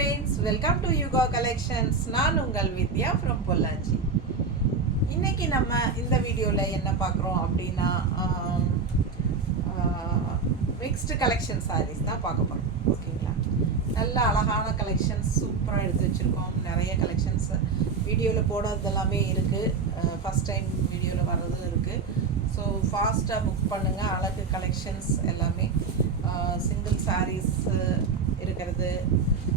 Friends, welcome to Yuga collections. நான் உங்கள் வித்யா from Pollachi. இன்றைக்கி நம்ம இந்த வீடியோவில் என்ன பார்க்குறோம் அப்படின்னா மிக்ஸ்டு கலெக்ஷன் சாரீஸ் தான் பார்க்க போகிறோம். ஓகேங்களா, நல்ல அழகான கலெக்ஷன்ஸ் சூப்பராக எடுத்து வச்சுருக்கோம். நிறைய கலெக்ஷன்ஸ் வீடியோவில் போடாதது எல்லாமே இருக்குது, ஃபஸ்ட் டைம் வீடியோவில் வர்றதும் இருக்குது. ஸோ ஃபாஸ்ட்டாக புக் பண்ணுங்கள். அழகு கலெக்ஷன்ஸ் எல்லாமே சிங்கிள் சாரீஸ் இருக்கிறது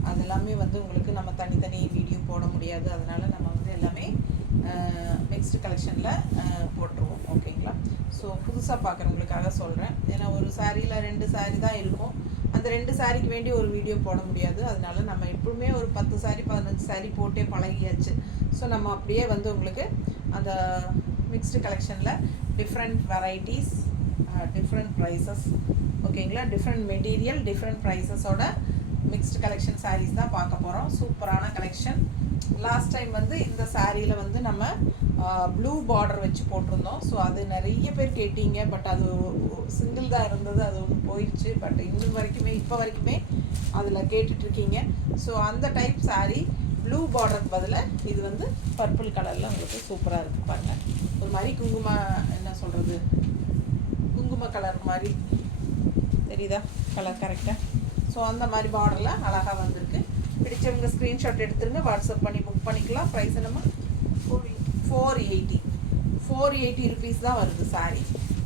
அதெல்லாமே வந்து உங்களுக்கு நம்ம தனித்தனி வீடியோ போட முடியாது. அதனால் நம்ம வந்து எல்லாமே மிக்ஸ்டு கலெக்ஷனில் போட்டுருவோம். ஓகேங்களா, ஸோ புதுசாக பார்க்குறவங்களுக்காக சொல்கிறேன். ஏன்னா ஒரு சாரியில் 2 சாரீ தான் இருக்கும். அந்த 2 சாரிக்கு வேண்டி ஒரு வீடியோ போட முடியாது. அதனால நம்ம எப்பவுமே ஒரு 10 சாரீ 15 சாரீ போட்டே பழகியாச்சு. ஸோ நம்ம அப்படியே வந்து உங்களுக்கு அந்த மிக்ஸ்டு கலெக்ஷனில் டிஃப்ரெண்ட் வெரைட்டிஸ், டிஃப்ரெண்ட் ப்ரைஸஸ், ஓகேங்களா, டிஃப்ரெண்ட் மெட்டீரியல், டிஃப்ரெண்ட் ப்ரைஸஸோட மிக்ஸ்டு கலெக்ஷன் சாரீஸ் தான் பார்க்க போகிறோம். சூப்பரான கலெக்ஷன். லாஸ்ட் டைம் வந்து இந்த சாரியில் வந்து நம்ம ப்ளூ பார்டர் வச்சு போட்டிருந்தோம். ஸோ அது நிறைய பேர் கேட்டீங்க. பட் அது சிங்கிள் தான் இருந்தது, அது ஒன்று போயிடுச்சு. பட் இன்னும் வரைக்குமே இப்போ வரைக்குமே அதில் கேட்டுட்ருக்கீங்க. ஸோ அந்த டைப் சாரீ ப்ளூ பார்டருக்கு பதிலாக இது வந்து பர்பிள் கலரில் உங்களுக்கு சூப்பராக இருக்குது பாருங்கள். ஒரு மாதிரி என்ன சொல்கிறது, குங்கும கலர் மாதிரி தெரியுதா கலர் கரெக்டாக? ஸோ அந்த மாதிரி பார்டரில் அழகாக வந்திருக்கு. பிடிச்சவங்க ஸ்க்ரீன்ஷாட் எடுத்துருங்க, வாட்ஸ்அப் பண்ணி புக் பண்ணிக்கலாம். ப்ரைஸ் என்னமா 480 ருபீஸ் தான் வருது சாரீ.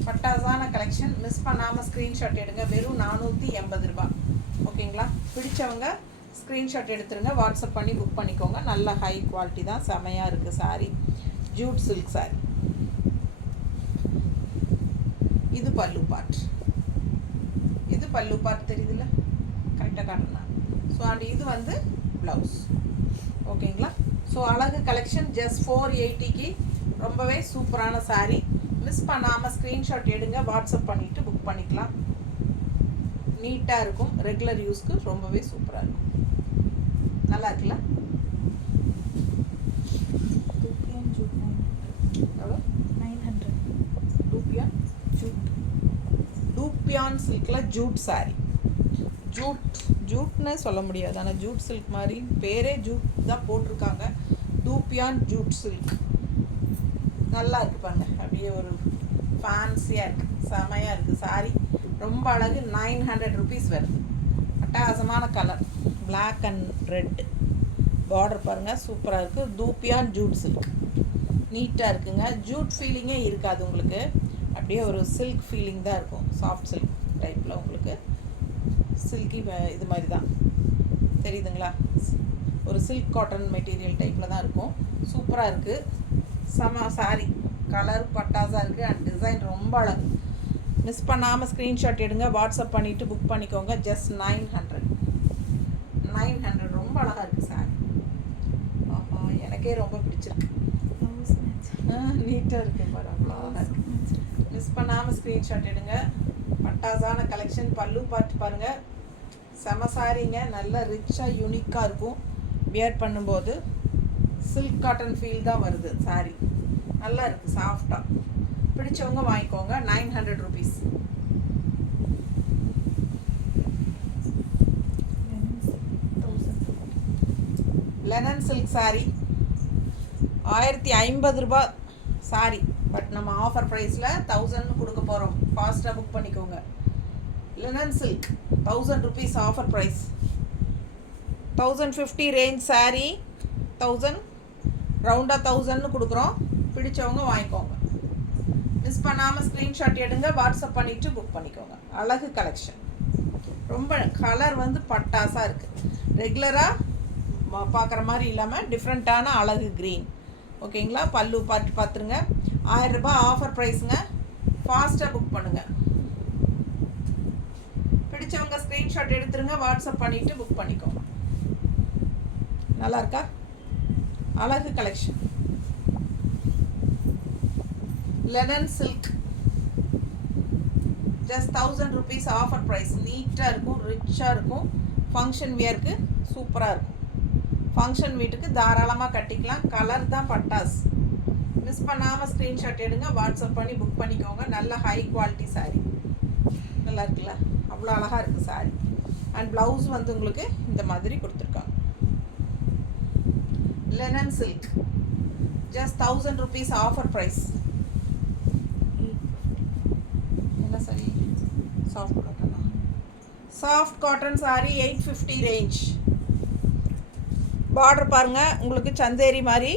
பட்டாசான கலெக்ஷன். மிஸ் பண்ணாமல் ஸ்க்ரீன்ஷாட் எடுங்க. வெறும் 480 ரூபா. ஓகேங்களா, பிடிச்சவங்க ஸ்க்ரீன்ஷாட் எடுத்துருங்க, வாட்ஸ்அப் பண்ணி புக் பண்ணிக்கோங்க. நல்ல ஹை குவாலிட்டி தான், செமையாக இருக்குது சாரீ. Jude silk sari. இது பல்லு பார்ட், இது பல்லு பார்ட் தெரியுதுல்ல, கரெக்டாக காட்டுறேன். ஸோ அண்ட் இது வந்து ப்ளவுஸ். ஓகேங்களா, ஸோ அழகு கலெக்ஷன். ஜஸ்ட் 480க்கு ரொம்பவே சூப்பரான சாரீ. மிஸ் பண்ணாமல் ஸ்க்ரீன்ஷாட் எடுங்க, வாட்ஸ்அப் பண்ணிவிட்டு புக் பண்ணிக்கலாம். நீட்டாக இருக்கும், ரெகுலர் யூஸ்க்கு ரொம்பவே சூப்பராக இருக்கும். நல்லா இருக்குல்ல? எவ்வளோ? 900. டூப்பியான் சில்கில் ஜூட் சாரீ. ஜூட்னு சொல்ல முடியாது, ஆனால் ஜூட் சில்க் மாதிரி பேரே ஜூட் தான் போட்டிருக்காங்க. டூப்பியான் ஜூட் சில்க் நல்லா இருக்குது பாருங்க. அப்படியே ஒரு ஃபேன்சியாக இருக்குது, செமையாக இருக்குது சாரீ. ரொம்ப அழகு. 900 ருபீஸ் வருது. அட்டகாசமான colour, black and red border பாருங்கள், சூப்பராக இருக்குது. டூப்பியான் ஜூட் சில்க் நீட்டாக இருக்குங்க. ஜூட் ஃபீலிங்கே இருக்காது உங்களுக்கு, அப்படியே ஒரு சில்க் ஃபீலிங் தான் இருக்கும். சாஃப்ட் சில்க் டைப்பில் உங்களுக்கு சில்கி இது மாதிரி தான் தெரியுதுங்களா? ஒரு சில்க் காட்டன் மெட்டீரியல் டைப்பில் தான் இருக்கும். சூப்பராக இருக்குது. செம சாரீ. கலர் பட்டாஸாக இருக்குது அண்ட் டிசைன் ரொம்ப அழகு. மிஸ் பண்ணாமல் ஸ்க்ரீன்ஷாட் எடுங்க, வாட்ஸ்அப் பண்ணிவிட்டு புக் பண்ணிக்கோங்க. ஜஸ்ட் 900 ரொம்ப அழகாக இருக்குது சாரீ. ஆஹா, எனக்கே ரொம்ப பிடிச்சிருக்கு. நீட்டாக இருக்குது பாரு, அவ்வளோ அழகாக இருக்குது. மிஸ் பண்ணாமல் ஸ்க்ரீன்ஷாட் எடுங்க. பட்டாசான கலெக்ஷன். பல்லு பார்த்து பாருங்கள், செம சாரீங்க. நல்ல ரிச்சாக யூனிக்காக இருக்கும். வியர் பண்ணும்போது சில்க் காட்டன் ஃபீல் தான் வருது சாரீ. நல்லா இருக்குது, சாஃப்டாக. பிடிச்சவங்க வாங்கிக்கோங்க. 900 ருபீஸ். லெனன் சில்க் சாரீ 1050 ரூபா சாரீ. பட் நம்ம ஆஃபர் ப்ரைஸில் 1000 கொடுக்க போகிறோம். ஃபாஸ்ட்டாக புக் பண்ணிக்கோங்க. Linen silk 1000 rupees offer price. 1050 range sari 1000, ரவுண்டாக 1000ன்னு கொடுக்குறோம். பிடிச்சவங்க வாங்கிக்கோங்க. மிஸ் பண்ணாமல் ஸ்க்ரீன்ஷாட் எடுங்க, வாட்ஸ்அப் பண்ணிவிட்டு புக் பண்ணிக்கோங்க. அழகு கலெக்ஷன். ரொம்ப கலர் வந்து பட்டாஸாக இருக்குது. ரெகுலராக பார்க்குற மாதிரி இல்லாமல் டிஃப்ரெண்ட்டான அழகு க்ரீன். ஓகேங்களா, பல்லு பார்த்துருங்க. 1000 ரூபாய் ஆஃபர் ப்ரைஸுங்க. ஃபாஸ்ட்டாக புக் பண்ணுங்கள். பிடிச்சவங்க ஸ்க்ரீன்ஷாட் எடுத்துருங்க, வாட்ஸ்அப் பண்ணிவிட்டு புக் பண்ணிக்கோங்க. நல்லா இருக்கா? அழகு collection. Linen silk just 1000 rupees offer price. நீட்டாக இருக்கும், ரிச்சாக இருக்கும். ஃபங்க்ஷன் வியருக்கு சூப்பராக இருக்கும். ஃபங்க்ஷன் வீட்டுக்கு தாராளமாக கட்டிக்கலாம். கலர் தான் பட்டாஸ். மிஸ் பண்ணாமல் ஸ்க்ரீன்ஷாட் எடுங்க, வாட்ஸ்அப் பண்ணி புக் பண்ணிக்கோங்க. நல்ல ஹை குவாலிட்டி சாரீ. நல்லா இருக்குல்ல? அவ்வளோ அழகாக இருக்குது சாரீ. அண்ட் ப்ளவுஸ் வந்து உங்களுக்கு இந்த மாதிரி கொடுத்துருக்காங்க. linen silk, just 1000 rupees offer price. என்ன சரி சாஃப்ட் காட்டனா? Soft cotton sari 850 range. Border பாருங்க, உங்களுக்கு சந்தேரி மாதிரி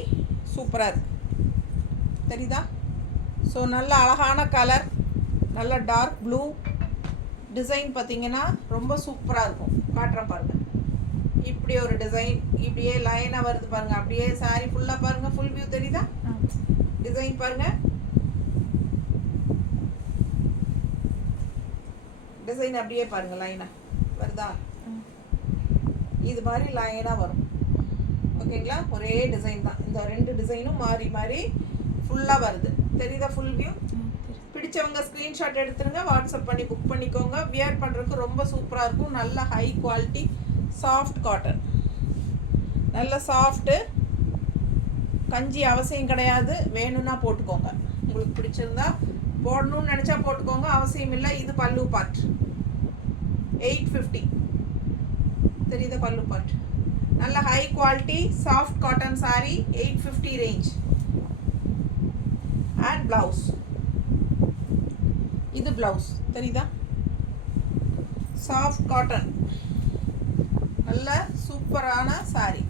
சூப்பராக இருக்கு, தெரியுதா? ஸோ நல்ல அழகான கலர், நல்ல டார்க் ப்ளூ டிசைன் பார்த்தீங்கன்னா ரொம்ப சூப்பராக இருக்கும். காட்டுறேன் பாருங்கள், இப்படி ஒரு டிசைன் இப்படியே லைனாக வருது பாருங்கள். அப்படியே சாரி ஃபுல்லாக பாருங்கள், ஃபுல் வியூ தெரியுதா? டிசைன் பாருங்கள், டிசைன் அப்படியே பாருங்கள், லைனாக வருதா? இது மாதிரி லைனாக வரும், ஓகேங்களா? ஒரே டிசைன் தான், இந்த 2 டிசைனும் மாறி மாறி ஃபுல்லாக வருது, தெரியுதா? Full view. பிடிச்சவங்க ஸ்க்ரீன்ஷாட் எடுத்துருங்க, வாட்ஸ்அப் பண்ணி புக் பண்ணிக்கோங்க. வியர் பண்ணுறதுக்கு ரொம்ப சூப்பராக இருக்கும். நல்ல ஹை குவாலிட்டி சாஃப்ட் காட்டன், நல்ல சாஃப்ட்டு, கஞ்சி அவசியம் கிடையாது. வேணும்னா போட்டுக்கோங்க, உங்களுக்கு பிடிச்சிருந்தா போடணும்னு நினச்சா போட்டுக்கோங்க, அவசியம் இல்லை. இது பல்லு பார்ட் 850, தெரியுதா? பல்லு பார்ட் நல்ல high quality soft cotton sari 850 range. And blouse, இது ப்ளவுஸ் தெரியுதா? சாஃப்ட் காட்டன், நல்ல சூப்பரான சாரி,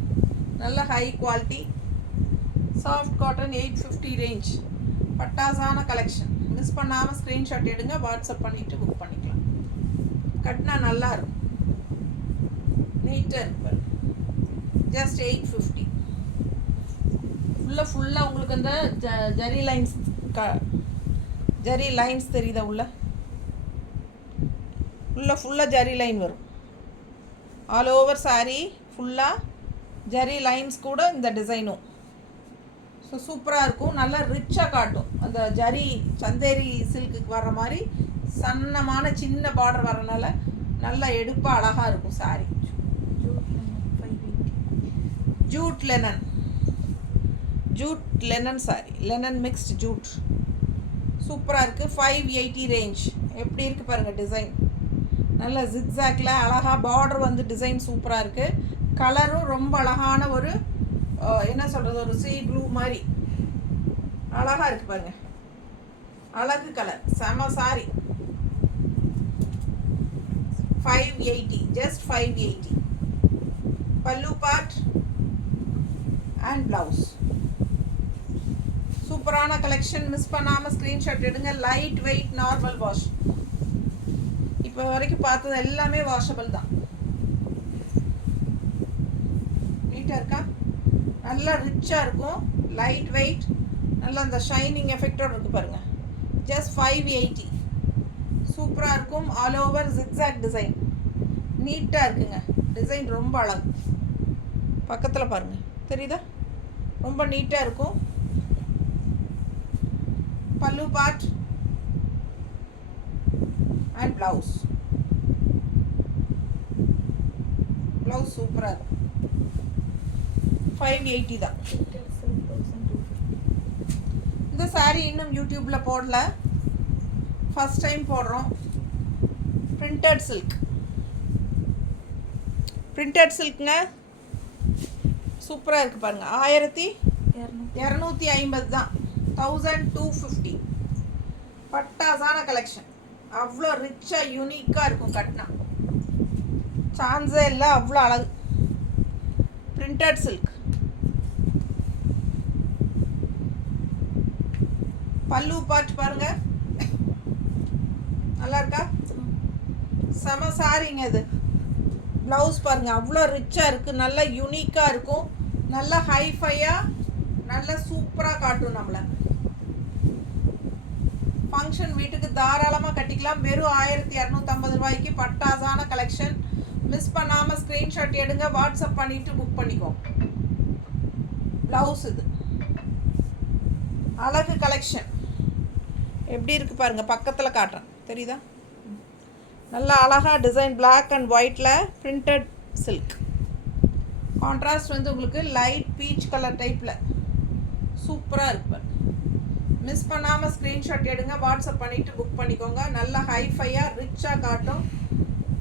நல்ல high quality soft cotton 850 range. பட்டாசான கலெக்ஷன், மிஸ் பண்ணாமல் ஸ்க்ரீன்ஷாட் எடுங்க, வாட்ஸ்அப் பண்ணிவிட்டு புக் பண்ணிக்கலாம். கட்டினா நல்லா இருக்கும், நீட்டாக இருக்கு. ஜஸ்ட் 850. ஃபுல்லாக உங்களுக்கு அந்த ஜரி லைன்ஸ் ஜரி லைன்ஸ் தெரியுதா? ஃபுல்லாக ஜரி லைன் வரும். ஆல் ஓவர் சாரீ ஃபுல்லாக ஜரி லைன்ஸ் கூட இந்த டிசைனும். ஸோ சூப்பராக இருக்கும், நல்லா ரிச்சாக காட்டும். அந்த ஜரி சந்தேரி சில்க்குக்கு வர்ற மாதிரி சன்னமான சின்ன பார்டர் வரனால நல்லா எடுப்பாக அழகாக இருக்கும் sari. Jute linen, jute linen sari, linen mixed jute சூப்பராக இருக்குது. 580 ரேஞ்ச். எப்படி இருக்குது பாருங்கள் டிசைன், நல்ல ஜிக்ஸாக்ல அழகாக பார்டர் வந்து டிசைன் சூப்பராக இருக்குது. கலரும் ரொம்ப அழகான ஒரு என்ன சொல்கிறது, ஒரு சீ ப்ளூ மாதிரி அழகாக இருக்குது பாருங்கள், அழகு கலர், செம சாரி. 580, ஜஸ்ட் 580. பல்லு பார்ட் அண்ட் ப்ளவுஸ். சூப்பரான கலெக்ஷன், மிஸ் பண்ணாமல் ஸ்க்ரீன்ஷாட் எடுங்க. Light weight, normal wash. இப்போ வரைக்கும் பார்த்தது எல்லாமே வாஷபிள் தான். நீட்டாக இருக்கா? நல்லா ரிச்சாக இருக்கும், லைட் வெயிட், நல்லா அந்த ஷைனிங் எஃபெக்டோடு இருக்குது பாருங்கள். ஜஸ்ட் 580. சூப்பராக இருக்கும். ஆல் ஓவர் ஜிக்ஸாக் டிசைன், நீட்டாக இருக்குங்க. டிசைன் ரொம்ப அழகு, பக்கத்தில் பாருங்கள், தெரியுதா? ரொம்ப நீட்டாக இருக்கும். பல்லு பார்ட் அண்ட் ப்ளவுஸ். ப்ளவுஸ் சூப்பராக இருக்கும். 580 தான். இந்த சாரீ இன்னும் யூடியூப்பில் போடல, ஃபஸ்ட் டைம் போடுறோம். பிரிண்டட் சில்க், பிரிண்டட் சில்க்குங்க, சூப்பராக இருக்குது பாருங்கள். 1250 தான், 1250. பட்டாசான கலெக்ஷன், அவ்வளோ ரிச்சாக யூனிக்காக இருக்கும். கட்டினா சான்ஸே இல்லை, அவ்வளோ அழகு. Printed silk. பல்லு பார்ட் பாருங்க, நல்லா இருக்கா? செம சாரிங்க இது. ப்ளவுஸ் பாருங்கள், அவ்வளோ ரிச்சாக இருக்குது, நல்லா யூனிக்காக இருக்கும், நல்லா ஹைஃபையாக, நல்லா சூப்பராக காட்டும். நம்மளை ஃபங்க்ஷன் வீட்டுக்கு தாராளமாக கட்டிக்கலாம். வெறும் 1250 ரூபாய்க்கு பட்டாசான கலெக்ஷன். மிஸ் பண்ணாமல் ஸ்க்ரீன்ஷாட் எடுங்க, வாட்ஸ்அப் பண்ணிவிட்டு புக் பண்ணிக்கோ. ப்ளவுஸ் இது அழகு கலெக்ஷன். எப்படி இருக்குது பாருங்கள், பக்கத்தில் காட்டுறேன், தெரியுதா? நல்லா அழகாக டிசைன், பிளாக் அண்ட் ஒயிட்டில் பிரிண்டட் சில்க். கான்ட்ராஸ்ட் வந்து உங்களுக்கு லைட் பீச் கலர் டைப்பில் சூப்பராக இருக்கு பாருங்க. மிஸ் பண்ணாமல் ஸ்க்ரீன்ஷாட் எடுங்க, வாட்ஸ்அப் பண்ணிவிட்டு புக் பண்ணிக்கோங்க. நல்லா ஹைஃபையாக ரிச்சாக காட்டும்,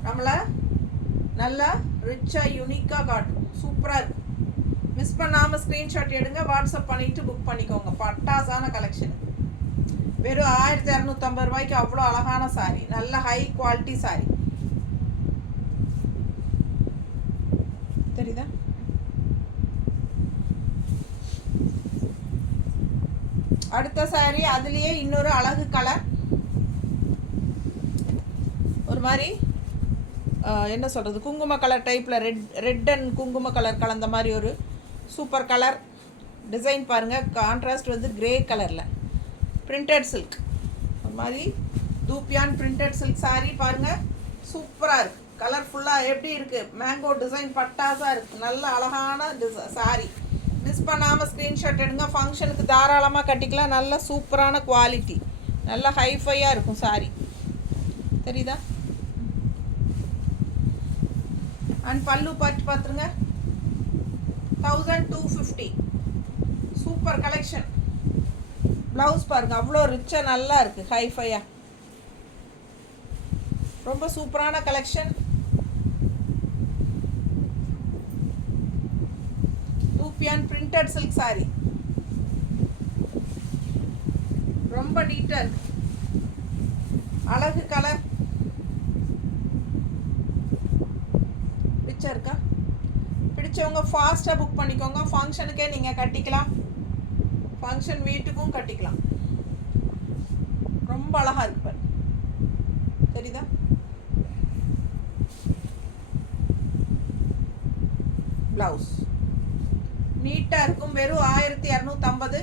நம்மளை நல்லா ரிச்சாக யூனிக்காக காட்டும், சூப்பராக இருக்கும். மிஸ் பண்ணாமல் ஸ்க்ரீன்ஷாட் எடுங்க, வாட்ஸ்அப் பண்ணிவிட்டு புக் பண்ணிக்கோங்க. பட்டாசான கலெக்ஷன். வெறும் 1250 ரூபாய்க்கு அவ்வளோ அழகான சாரீ, நல்ல ஹை குவாலிட்டி சாரீ. தெரியுதா? அடுத்த சாரீ அதுலேயே இன்னொரு அழகு கலர், ஒரு மாதிரி என்ன சொல்கிறது, குங்கும கலர் டைப்பில் ரெட் அண்ட் குங்கும கலர் கலந்த மாதிரி ஒரு சூப்பர் கலர் டிசைன் பாருங்கள். கான்ட்ராஸ்ட் வந்து கிரே கலரில் பிரிண்டட் சில்க், ஒரு மாதிரி தூப்பியான் பிரிண்டட் சில்க் சாரீ பாருங்கள். சூப்பராக இருக்குது, கலர்ஃபுல்லாக எப்படி இருக்குது, மேங்கோ டிசைன் பட்டாசாக இருக்குது, நல்ல அழகான சாரீ. மிஸ் பண்ணாமல் ஸ்க்ரீன்ஷாட் எடுங்க, ஃபங்க்ஷனுக்கு தாராளமாக கட்டிக்கலாம். நல்ல சூப்பரான குவாலிட்டி, நல்ல ஹைஃபையாக இருக்கும் சாரீ. தெரியுதா? அண்ட் பல்லு பார்த்துருங்க, 1250. Super collection. ப்ளவுஸ் பாருங்கள், அவ்வளோ ரிச்சாக நல்லா இருக்குது, ஹைஃபையாக. ரொம்ப சூப்பரான கலெக்ஷன். தூப்பியான் பிரிண்டட் சில்க் சாரி, ரொம்ப நீட்டாக இருக்கு, அழகு கலர். பிக்சர் இருக்கா? பிடிச்சவங்க ஃபாஸ்ட்டாக புக் பண்ணிக்கோங்க. ஃபங்க்ஷனுக்கே நீங்கள் கட்டிக்கலாம், ஃபங்க்ஷன் வீட்டுக்கும் கட்டிக்கலாம். ரொம்ப அழகாக இருக்கு பாரு, தெரியுதா? ப்ளவுஸ் நீட்டாக இருக்கும். வெறும் 1250.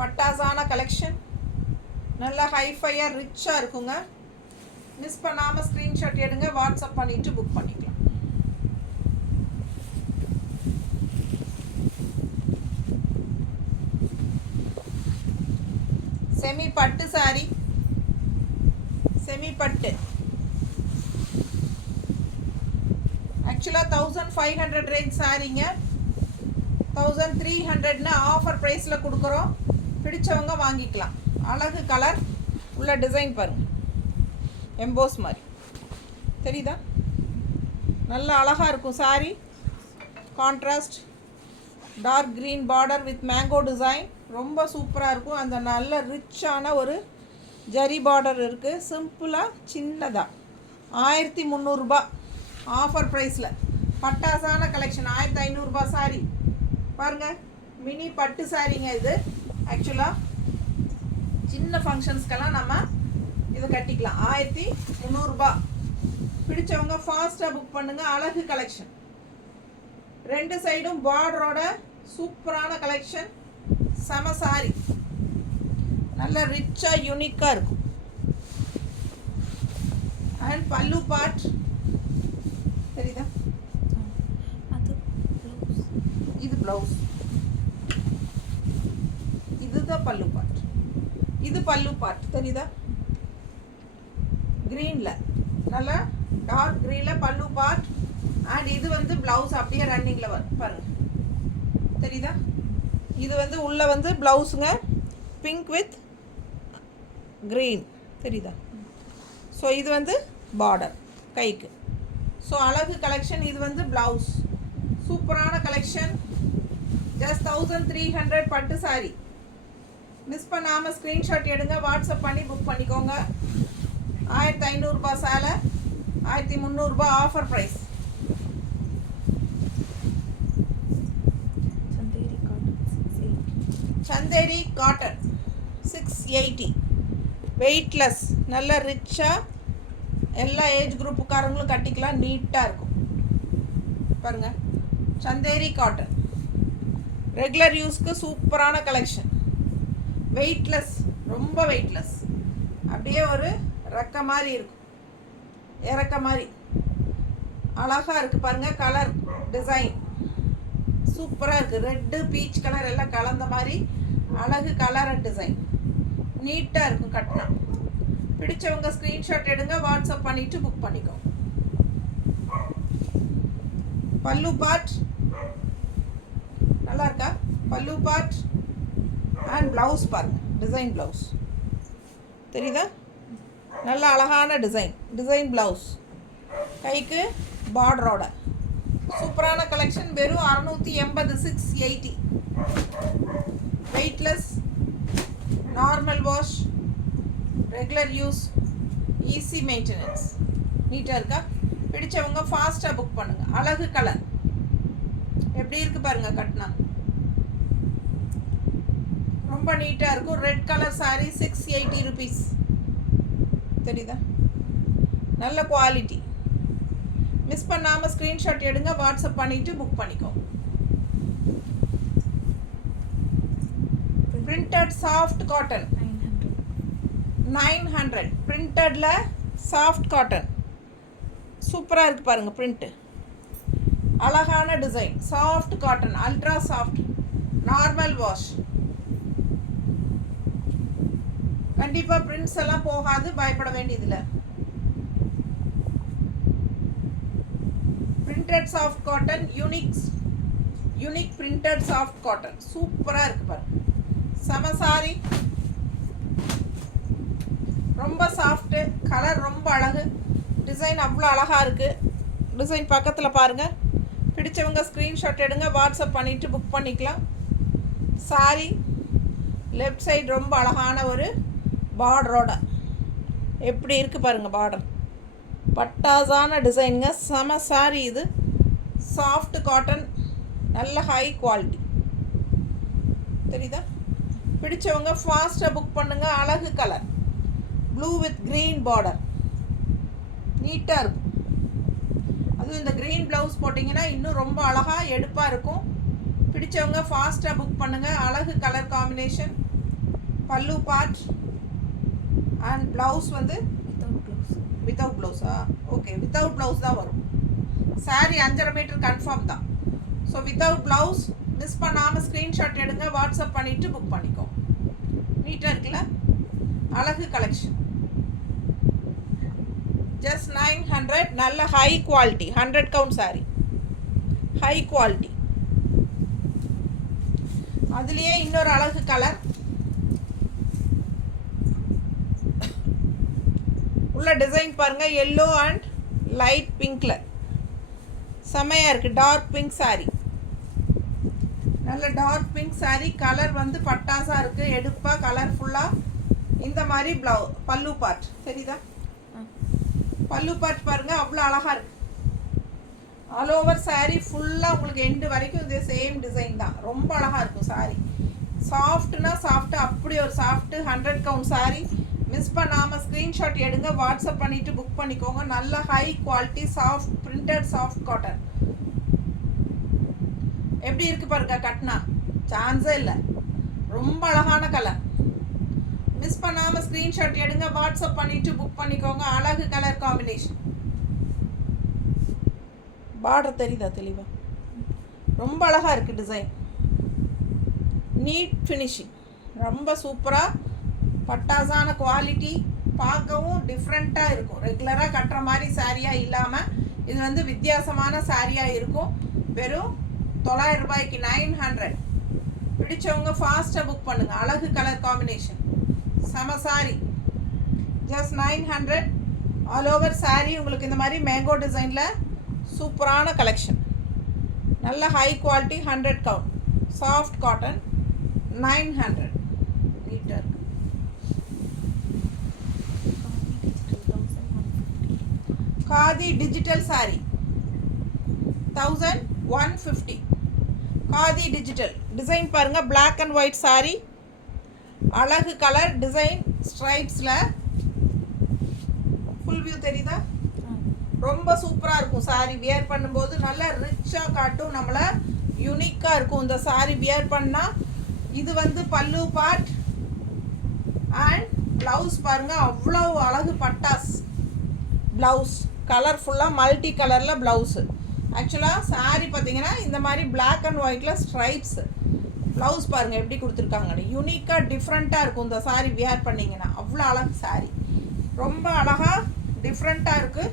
பட்டாசான கலெக்ஷன், நல்லா ஹைஃபையாக ரிச்சாக இருக்குங்க. மிஸ் பண்ணாமல் ஸ்க்ரீன்ஷாட் எடுங்க, வாட்ஸ்அப் பண்ணிவிட்டு புக் பண்ணிக்கலாம். செமி பட்டு சாரி, செமி பட்டு ஆக்சுவலாக 1500 ரேஞ்ச் சாரீங்க. 1300 ஆஃபர் ப்ரைஸில் கொடுக்குறோம். பிடிச்சவங்க வாங்கிக்கலாம். அழகு கலர், உள்ள டிசைன் பாருங்கள், எம்போஸ் மாதிரி தெரியுதா? நல்ல அழகாக இருக்கும் sari. Contrast dark green border with mango design, ரொம்ப சூப்பராக இருக்கும். அந்த நல்ல ரிச்சான ஒரு ஜரி பார்டர் இருக்குது. சிம்பிளாக சின்னதாக 1300 ரூபா ஆஃபர் ப்ரைஸில். பட்டாசான கலெக்ஷன். 1500 சாரீ பாருங்கள், மினி பட்டு சாரீங்க இது. ஆக்சுவலாக சின்ன ஃபங்க்ஷன்ஸ்க்கெல்லாம் நம்ம இதை கட்டிக்கலாம். 1300 ரூபா. பிடிச்சவங்க ஃபாஸ்ட்டாக புக் பண்ணுங்கள். அழகு கலெக்ஷன், ரெண்டு சைடும் பார்டரோட சூப்பரான கலெக்ஷன். செம சாரி, நல்ல ரிச்சாக யூனிக்காக இருக்கும். அண்ட் பல்லு பார்ட் தெரியுதா? இது ப்ளவுஸ், இதுதான் பல்லு பார்ட். இது பல்லு பார்ட் தெரியுதா? க்ரீனில், நல்லா டார்க் க்ரீனில் பல்லு பார்ட். அண்ட் இது வந்து ப்ளவுஸ் அப்படியே ரன்னிங்கில் வரும் பாருங்கள், தெரியுதா? இது வந்து உள்ளே வந்து ப்ளவுஸுங்க, பிங்க் வித் க்ரீன் தெரியுதா? ஸோ இது வந்து பார்டர் கைக்கு. ஸோ அழகு கலெக்ஷன். இது வந்து ப்ளவுஸ், சூப்பரான கலெக்ஷன். ஜஸ்ட் 1300 பட்டு சாரி. மிஸ் பண்ணாமல் ஸ்க்ரீன்ஷாட் எடுங்க, வாட்ஸ்அப் பண்ணி புக் பண்ணிக்கோங்க. 1500 ரூபா சேலை, 1300 ரூபா offer price. Chanderi cotton 680, weightless, நல்ல ரிச்சாக எல்லா ஏஜ் குரூப்புக்காரங்களும் கட்டிக்கலாம். நீட்டாக இருக்கும் பாருங்கள். சந்தேரி காட்டன் ரெகுலர் யூஸ்க்கு சூப்பரான கலெக்ஷன். வெயிட்லெஸ், ரொம்ப வெயிட்லெஸ், அப்படியே ஒரு ரெக்க மாதிரி இருக்கும், இறக்க மாதிரி அழகாக இருக்குது பாருங்கள். கலர் டிசைன் சூப்பராக இருக்குது. ரெட்டு பீச் கலர் எல்லாம் கலந்த மாதிரி அழகு கலர் அண்ட் டிசைன். நீட்டாக இருக்கும் கட்டினா. பிடிச்சவங்க ஸ்க்ரீன்ஷாட் எடுங்க, வாட்ஸ்அப் பண்ணிவிட்டு புக் பண்ணிக்கோங்க. பல்லு பார்ட் நல்லா இருக்கா? பல்லு பார்ட் அண்ட் ப்ளவுஸ் பாருங்கள், டிசைன் ப்ளவுஸ் தெரியுதா? நல்ல அழகான டிசைன் ப்ளவுஸ், கைக்கு பார்டரோட சூப்பரான கலெக்ஷன். கலெக்ஷன் வெறும் 680 680. Weightless, normal wash, regular use, easy maintenance. நீட்டாக இருக்கா? பிடிச்சவங்க ஃபாஸ்ட்டாக புக் பண்ணுங்கள். அழகு கலர் எப்படி இருக்குது பாருங்கள். கட்டினா ரொம்ப நீட்டாக இருக்கும். Red colour sari 680 rupees. தெரியுதா? நல்ல குவாலிட்டி. மிஸ் பண்ணாமல் ஸ்க்ரீன்ஷாட் எடுங்க, வாட்ஸ்அப் பண்ணிவிட்டு புக் பண்ணிக்கோங்க. Printed soft cotton 900. பிரிண்டடில் சாஃப்ட் காட்டன் சூப்பராக இருக்குது பாருங்கள். பிரிண்ட்டு அழகான design. Soft cotton, ultra soft, normal wash. கண்டிப்பாக பிரிண்ட்ஸ் எல்லாம் போகாது, பயப்பட வேண்டியதில்லை. Printed soft cotton, unique printed soft cotton சூப்பராக இருக்குது பாருங்க. செம சாரி, ரொம்ப சாஃப்ட்டு, கலர் ரொம்ப அழகு, டிசைன் அவ்வளோ அழகாக இருக்குது. டிசைன் பக்கத்தில் பாருங்கள். பிடிச்சவங்க ஸ்க்ரீன்ஷாட் எடுங்க, வாட்ஸ்அப் பண்ணிவிட்டு புக் பண்ணிக்கலாம். சாரி லெஃப்ட் சைடு ரொம்ப அழகான ஒரு பார்டரோட எப்படி இருக்குது பாருங்கள். பார்டர் பட்டாசான டிசைனுங்க. செம சாரி இது. சாஃப்ட் காட்டன், நல்ல ஹை குவாலிட்டி. தெரியுதா? பிடிச்சவங்க ஃபாஸ்ட்டாக புக் பண்ணுங்கள். அழகு colour, blue with green border, நீட்டாக இருக்கும். அதுவும் இந்த க்ரீன் ப்ளவுஸ் போட்டிங்கன்னா இன்னும் ரொம்ப அழகாக எடுப்பாக இருக்கும். பிடிச்சவங்க ஃபாஸ்ட்டாக புக் பண்ணுங்கள். அழகு கலர் காம்பினேஷன். பல்லு பார்ட் அண்ட் ப்ளவுஸ் வந்து வித்தவுட் ப்ளவுஸா? ஓகே, வித்தவுட் ப்ளவுஸ் தான் வரும். சாரீ 5.5 மீட்டர் கன்ஃபார்ம் தான். So without blouse. மிஸ் பண்ணாமல் ஸ்க்ரீன்ஷாட் எடுங்க, வாட்ஸ்அப் பண்ணிவிட்டு புக் பண்ணிக்கோ. நீட்டாக இருக்குல்ல? அழகு கலெக்ஷன். ஜஸ்ட் 900. நல்ல high quality, 100 count sari, high quality. அதுலேயே இன்னொரு அழகு கலர் உள்ள டிசைன் பாருங்கள். எல்லோ அண்ட் லைட் பிங்க்கில் செமையாக இருக்குது. டார்க் பிங்க் சாரீ, நல்ல டார்க் பிங்க் சாரீ. கலர் வந்து பட்டாசாக இருக்குது, எடுப்பாக கலர்ஃபுல்லாக. இந்த மாதிரி பல்லு பார்ட் தெரியுதா? பல்லு பார்ட் பாருங்கள், அவ்வளோ அழகாக இருக்குது. ஆல் ஓவர் சாரீ ஃபுல்லாக உங்களுக்கு எண்டு வரைக்கும் இதே சேம் டிசைன் தான். ரொம்ப அழகாக இருக்கும் சாரீ. சாஃப்ட்னா சாஃப்ட்டு, அப்படி ஒரு சாஃப்ட்டு. 100 கவுண்ட் சாரீ. மிஸ் பண்ணாமல் ஸ்க்ரீன்ஷாட் எடுங்க, வாட்ஸ்அப் பண்ணிவிட்டு புக் பண்ணிக்கோங்க. நல்ல high quality soft printed soft cotton. எப்படி இருக்குது பாருங்க. கட்டினா சான்ஸே இல்லை. ரொம்ப அழகான கலர். மிஸ் பண்ணாமல் ஸ்க்ரீன்ஷாட் எடுங்க, வாட்ஸ்அப் பண்ணிவிட்டு புக் பண்ணிக்கோங்க. அழகு கலர் காம்பினேஷன். பார்டர் தெரியுதா தெளிவாக? ரொம்ப அழகாக இருக்குது டிசைன். நீட் ஃபினிஷிங், ரொம்ப சூப்பராக பட்டாசான குவாலிட்டி. பார்க்கவும் டிஃப்ரெண்ட்டாக இருக்கும். ரெகுலராக கட்டுற மாதிரி சாரியாக இல்லாமல் இது வந்து வித்தியாசமான சாரியாக இருக்கும். வெறும் 900 ரூபாய்க்கு 900. பிடிச்சவங்க ஃபாஸ்ட்டாக புக் பண்ணுங்கள். அழகு கலர் காம்பினேஷன், செம sorry. Just 900. All over sorry உங்களுக்கு இந்த மாதிரி மேங்கோ டிசைனில் சூப்பரான கலெக்ஷன். நல்ல high quality, 100 count soft cotton, 900. நீட்டாக இருக்குது. Khadi digital sorry 1150. Khadi digital design பாருங்கள். பிளாக் அண்ட் ஒயிட் சாரி, அழகு கலர் டிசைன், ஸ்ட்ரைப்ஸில் ஃபுல் வியூ தெரியுதா? ரொம்ப சூப்பராக இருக்கும். சாரி வியர் பண்ணும்போது நல்லா ரிச்சாக காட்டும், நம்மளை யூனிக்காக இருக்கும் இந்த சாரி வியர் பண்ணால். இது வந்து பல்லு பார்ட் அண்ட் ப்ளவுஸ் பாருங்கள், அவ்வளோ அழகு பட்டாஸ் ப்ளவுஸ். கலர்ஃபுல்லாக மல்டி கலரில் ப்ளவுஸு. ஆக்சுவலாக சாரி பார்த்தீங்கன்னா இந்த மாதிரி பிளாக் அண்ட் ஒயிட்டில் ஸ்ட்ரைப்ஸு. ப்ளவுஸ் பாருங்கள் எப்படி கொடுத்துருக்காங்கன்னு. யூனிக்காக டிஃப்ரெண்ட்டாக இருக்கும் இந்த சாரி வியர் பண்ணிங்கன்னா. அவ்வளோ அழகு சாரி, ரொம்ப அழகாக டிஃப்ரெண்ட்டாக இருக்குது.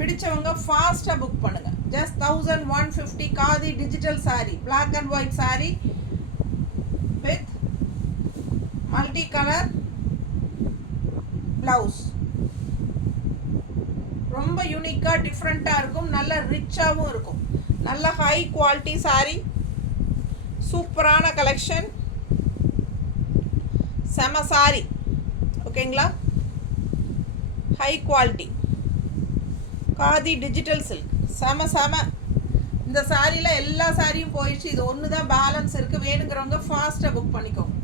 பிடிச்சவங்க ஃபாஸ்ட்டாக புக் பண்ணுங்கள். Just 1150. Khadi digital sari, black and white sari with multi colour blouse. ரொம்ப யூனிக்காக டிஃப்ரெண்ட்டாக இருக்கும், நல்ல ரிச்சாகவும் இருக்கும். நல்ல ஹை குவாலிட்டி சாரீ, சூப்பரான கலெக்ஷன், செம சாரீ. ஓகேங்களா? High quality khadi digital silk, செம. இந்த சாரியில் எல்லா சாரியும் போயிடுச்சு, இது ஒன்று தான் பேலன்ஸ் இருக்குது. வேணுங்கிறவங்க ஃபாஸ்ட்டாக புக் பண்ணிக்கோங்க.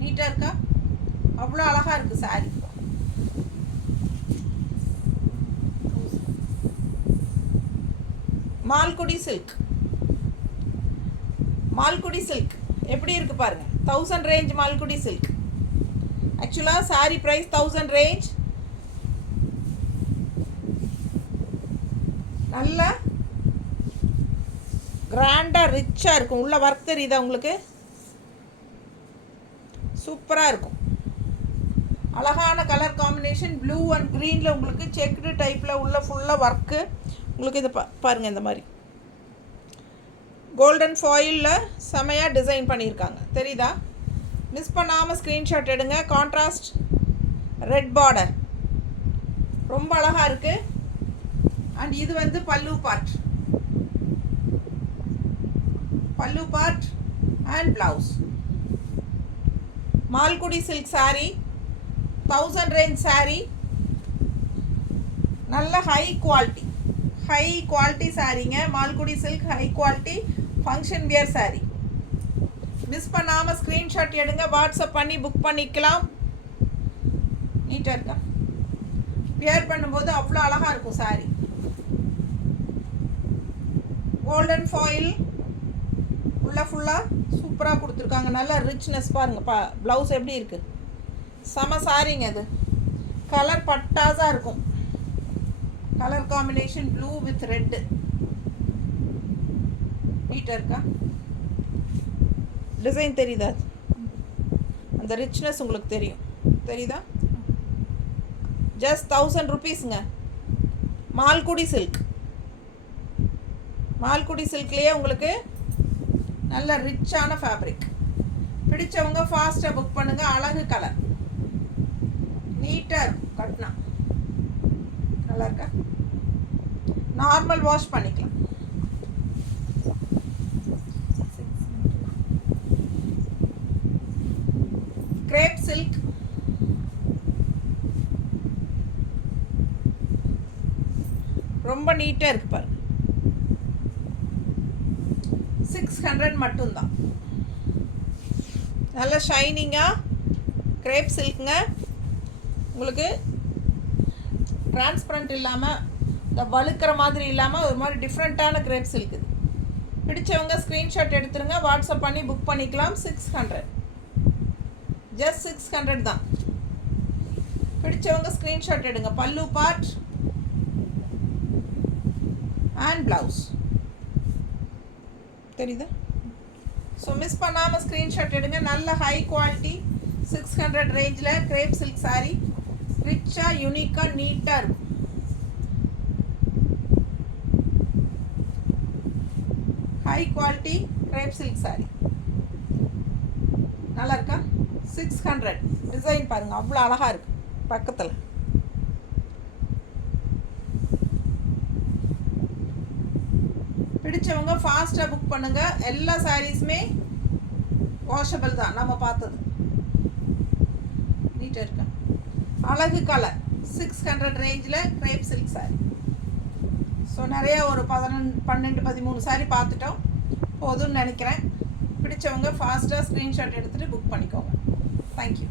நீட்டாக இருக்கா? அவ்வளோ அழகாக இருக்குது sorry. Malgudi silk, Malgudi silk எப்படி இருக்குது பாருங்கள். 1000 ரேஞ்ச் மால்குடி சில்க். ஆக்சுவலாக சாரி ப்ரைஸ் 1000 ரேஞ்ச். நல்ல கிராண்டாக ரிச்சாக இருக்கும். உள்ள ஒர்க் தெரியுதா உங்களுக்கு? சூப்பராக இருக்கும். அழகான கலர் காம்பினேஷன், ப்ளூ அண்ட் க்ரீனில் உங்களுக்கு செக்குடு டைப்பில் உள்ள ஃபுல்லாக ஒர்க்கு. உங்களுக்கு இது பாருங்கள், இந்த மாதிரி கோல்டன் ஃபாயிலில் செமையாக டிசைன் பண்ணியிருக்காங்க. தெரியுதா? மிஸ் பண்ணாமல் ஸ்க்ரீன்ஷாட் எடுங்க. கான்ட்ராஸ்ட் ரெட் பார்டர் ரொம்ப அழகாக இருக்குது. அண்ட் இது வந்து பல்லு part and blouse. Malgudi silk sari, 1000 range sari, நல்ல ஹை குவாலிட்டி சாரீங்க. Malgudi silk high quality function wear sari. Miss பண்ணாமல் ஸ்க்ரீன்ஷாட் எடுங்க, வாட்ஸ்அப் பண்ணி புக் பண்ணிக்கலாம். நீட்டாக இருக்கா? வியர் பண்ணும்போது அவ்வளோ அழகாக இருக்கும் சாரீ. கோல்டன் ஃபாயில் உள்ள ஃபுல்லாக சூப்பராக கொடுத்துருக்காங்க. நல்ல ரிச்னஸ் பாருங்கப்பா. ப்ளவுஸ் எப்படி இருக்குது? செம சாரீங்க. அது கலர் பட்டாஸாக இருக்கும். Colour combination blue with red. நீட்டாக இருக்கா? டிசைன் தெரியுதா? அந்த ரிச்னஸ் உங்களுக்கு தெரியுதா? ஜஸ்ட் 1000 ருபீஸுங்க. மால்குடி சில்க்லேயே உங்களுக்கு நல்ல ரிச்சான ஃபேப்ரிக். பிடிச்சவங்க ஃபாஸ்ட்டாக புக் பண்ணுங்கள். அழகு கலர், நீட்டாக இருக்கும். கட்டினா நல்லா இருக்கா? நார்மல் வாஷ் பண்ணிக்கலாம். கிரேப் சில்க், ரொம்ப நீட்டாக இருக்குது பாருங்க. 600 மட்டும்தான். நல்ல ஷைனிங்காக கிரேப் சில்க்குங்க. உங்களுக்கு டிரான்ஸ்பரண்ட் இல்லாமல், இந்த வழுக்கிற மாதிரி இல்லாமல் ஒரு மாதிரி டிஃப்ரெண்ட்டான கிரேப் சில்க். இது பிடிச்சவங்க ஸ்க்ரீன்ஷாட் எடுத்துருங்க, வாட்ஸ்அப் பண்ணி புக் பண்ணிக்கலாம். 600, ஜஸ்ட் 600 தான். பிடிச்சவங்க ஸ்க்ரீன்ஷாட் எடுங்க. பல்லு பார்ட் அண்ட் ப்ளவுஸ் தெரியுதா? ஸோ மிஸ் பண்ணாமல் ஸ்க்ரீன்ஷாட் எடுங்க. நல்ல ஹை குவாலிட்டி 600 ரேஞ்சில் கிரேப் சில்க் சாரீ. ரிச்சாக யூனிக்காக நீட்டாக இருக்கும். High quality grape silk sari நல்லா இருக்கா? 600. டிசைன் பாருங்கள், அவ்வளோ அழகாக இருக்குது. பக்கத்தில் பிடிச்சவங்க ஃபாஸ்ட்டாக புக் பண்ணுங்கள். எல்லா சாரீஸுமே வாஷபிள் தான். நம்ம பார்த்தது நீட்டாக இருக்கா? அழகு கலர் 600 ரேஞ்சில் கிரேப் சில்க் சாரீ. ஸோ நிறையா ஒரு 12-13 சாரீ பார்த்துட்டோம், போதும்னு நினைக்கிறேன். பிடிச்சவங்க ஃபாஸ்ட்டாக ஸ்க்ரீன்ஷாட் எடுத்துகிட்டு புக் பண்ணிக்கோங்க. தேங்க்யூ.